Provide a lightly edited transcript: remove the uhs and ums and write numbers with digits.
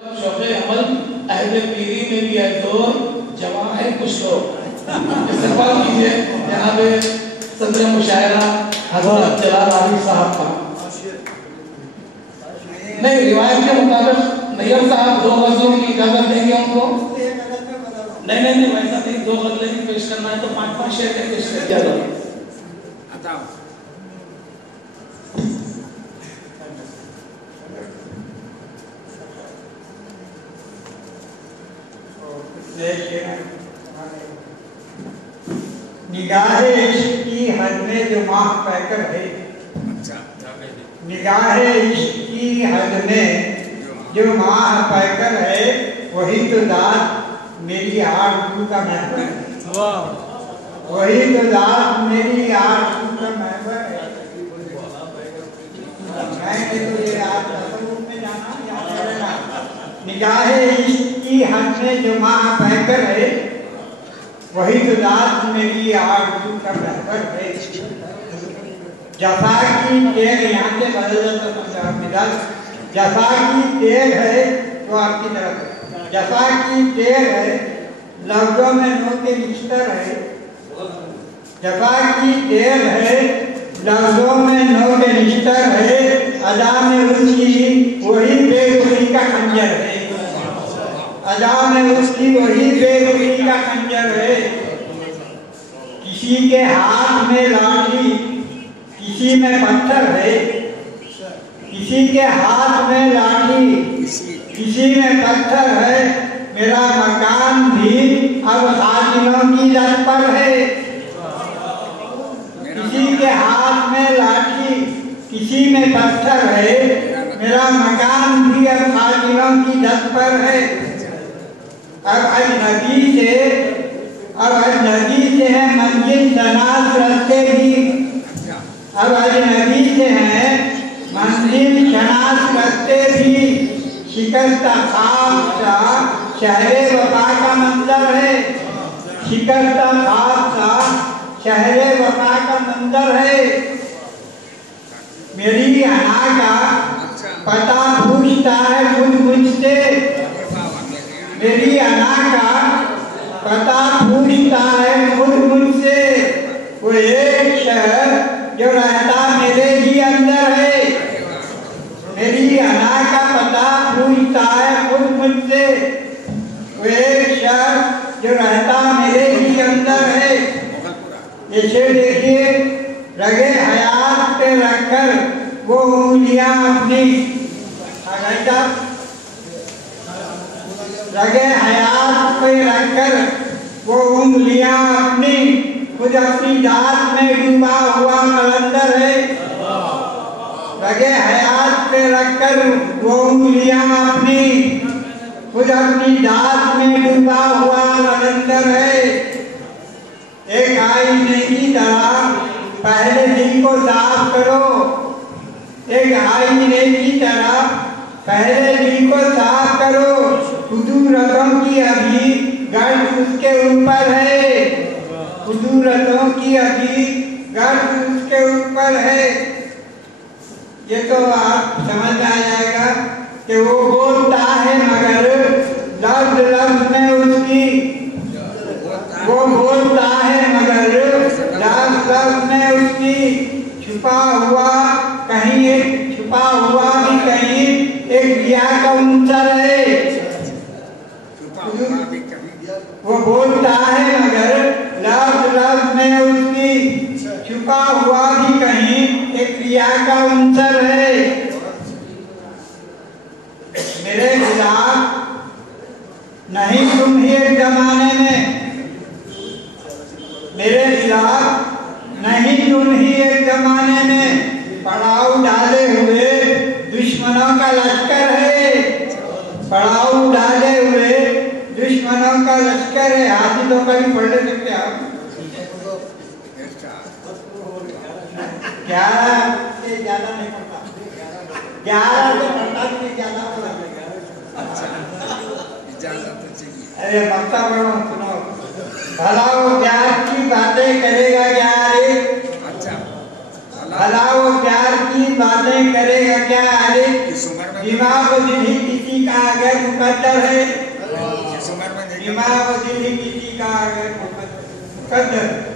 शौक़े अमल अहले पीरी में भी है तो जवां है कुछ लोग। इस्तेमाल कीजिए जनाब सदर मुशायरा हज़रत जलाल आली साहब का। नहीं, रिवायत के मुताबिक नैयर साहब 2 गज़लों की इजाज़त देंगे उनको। नहीं, वैसा नहीं, 2 गज़लें ही पेश करना है तो 5-5 शेर के पेश कर दिया जाए। निगाहे इश्क की हद में जो माह पैकर है, निगाहे इश्क की हद में जो माह पैकर है, वही तो दाद मेरी आरज़ू का महवर है। वही तो दाद मेरी आरज़ू का महवर है। मैंने तो ये आज तसव्वुफ़ में जाना या निगाहे इश्क की हद में जो माह पैकर है, वही तो दाद मेरी आरज़ू का महवर है। जफ़ा की तेग यहाँ से बदल जाता मिजाज। जफ़ा की तेग है तो आपकी तरफ, जफ़ा की तेग है लफ्ज़ों में नो के निश्तर है। जफ़ा की तेग है लफ्ज़ों में नो के निश्तर है, अदा में उसकी वही बेरुखी का खंजर है। अदा में उसकी वही बेरुखी का खंजर है। किसी के हाथ में लाठी किसी में पत्थर है, किसी के हाथ में लाठी किसी में पत्थर है। मेरा मकान भी अब खादिलों की लत पर है। किसी के हाथ में लाठी किसी में पत्थर है, मेरा मकान भी अब खादिलों की लत पर है। अब अजनबी से है मंजिल शनास रास्ते भी, अब अजनबी से है मंजिल शनास रास्ते भी। शिकस्ता ख्वाब सा शहरे वफा का मंजर है। शिकस्ता ख्वाब सा शहरे वफा का मंजर है। मेरी अना का पता पूछता है खुद मुझसे। मेरी अना का पता पूछता है खुद मुझसे। वो एक शहर जो रहता मेरे ही अंदर है। मेरी अना का पता पूछता है खुद मुझसे। वो एक शहर जो रहता मेरे ही अंदर है। इसे देखिए, रगे हयात पे रखकर वो उंगलियां अपनी, रगे हयात पे रखकर वो उंगलियां अपनी खुद अपनी दात में डूबा हुआ कलंदर है। रगे हयात पे रखकर वो उंगलियां अपनी खुद अपनी दात में डूबा हुआ कलंदर है। एक आईने की तरह पहले दिल को साफ करो। एक आईने की तरह पहले दिल को साफ करो। कुदूरतों की अभी गर्द उसके ऊपर है। कुदूरतों की अभी गर्द उसके ऊपर है। ये तो आप समझ में आ जाएगा कि वो बोलता है मगर लफ्ज़ लफ्ज़ में उसकी, वो बोलता है मगर लफ्ज़ लफ्ज़ में उसकी छुपा हुआ कहीं एक छुपा हुआ भी कहीं एक रिया का उनसर है। वो बोलता है मगर लफ्ज़ लफ्ज़ में उसकी छुपा हुआ भी कहीं एक रिया का उनसर है। मेरे खिलाफ नहीं तुम ही एक जमाने में, मेरे खिलाफ नहीं तुम ही एक जमाने में पड़ाव डाले हुए दुश्मनों का लश्कर है। पड़ाव डाले हुए दुश्मनों का लश्कर है। हासिलों का भी पढ़ ले सकते आप। 11 से ज्यादा नहीं पढ़ता, 11 से पढ़ता भी ज्यादा पढ़ा। अरे मक्ता पढ़ो, सुनो। भला वो प्यार की बातें करेगा क्या रे? भला वो प्यार की बातें करेगा क्या रे? दिमाग और दिल ही किसी का आगे मुकद्दर है, दिमाग और दिल ही किसी का आगे मुकद्दर।